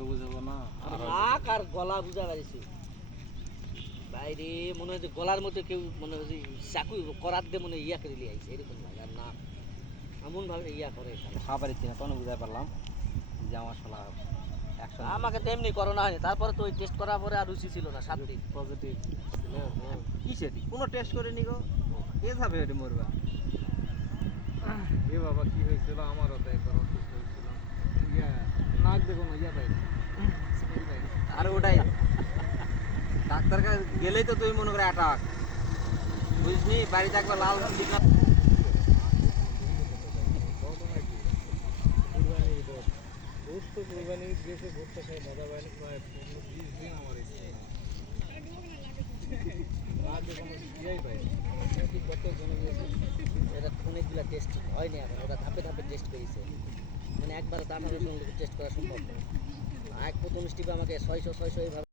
সবুজ হবো না নাক আর গলা বুঝা পারিছি বাইরে মনে হয় যে গলার মধ্যে কেউ মনে হয় যে চাকু করার দিয়ে মনে হয় ইয়া করে লিয়ে আইছে এরকম লাগে আর না এমন ভাবে ইয়া করে খাবার ইচ্ছি না তখন বুঝাই পারলাম যে আমার শালা অ্যাকশন আমাকে তো এমনি করোনা হয়নি তারপরে তো ওই টেস্ট করার পরে আর রুচি ছিল না 7 দিন পজিটিভ ছিল কি সেটি কোনো টেস্ট করিনি গো এ যাবে ওটি মরবা এ বাবা কি হয়েছিল আমারও তো একবার অসুস্থ হয়েছিল ইয়া নাক দেখো না ইয়া তাই আর ওটাই ডাক্তার কাছে গেলেই তো তুই মনে করে অ্যাটাক বুঝলি বাড়িতে একবার লাল দিন কুরবানি গেছে ভুট্টা খাই মজা পাইনি প্রায় 15-20 দিন আমার ইচ্ছে না দেখো না ইয়াই পাই কত জনে গিয়েছে এটা অনেকগুলা টেস্ট হয়নি এখন ওরা ধাপে ধাপে টেস্ট করেছে মানে একবার 18 জন টেস্ট করা সম্ভব না এক প্রথম স্টিপে আমাকে 600 এইভাবে